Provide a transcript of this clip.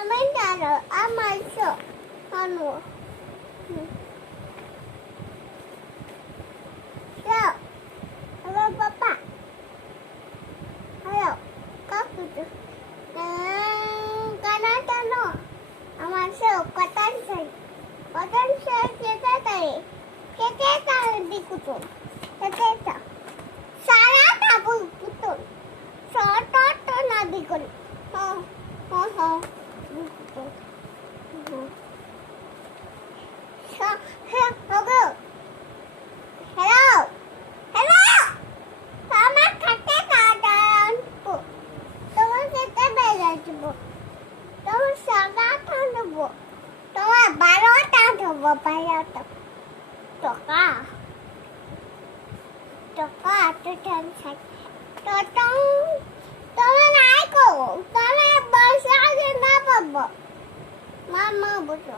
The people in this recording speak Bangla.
আমি জানো আমার শোনো হ্যালো পাপা হ্যালো কাকু কানা জানো আমার কতন সে কেটে তাই দিকুতো কেটে সারা টাবু পুতুল ছোট তো না দিকুল হ্যাঁ হ্যাঁ দিকুতো হ্যাঁ হ্যালো হ্যালো হ্যালো আমার খাতে কাটান তোমার খেতে বেড়াচ্ছি তোমার সাগাটা নেবো তোমার 12টা দেবো 12টা টাকা তো টেনশন তো তোমার নাই কো তোমার বসে আগে না পাবো মামা বসে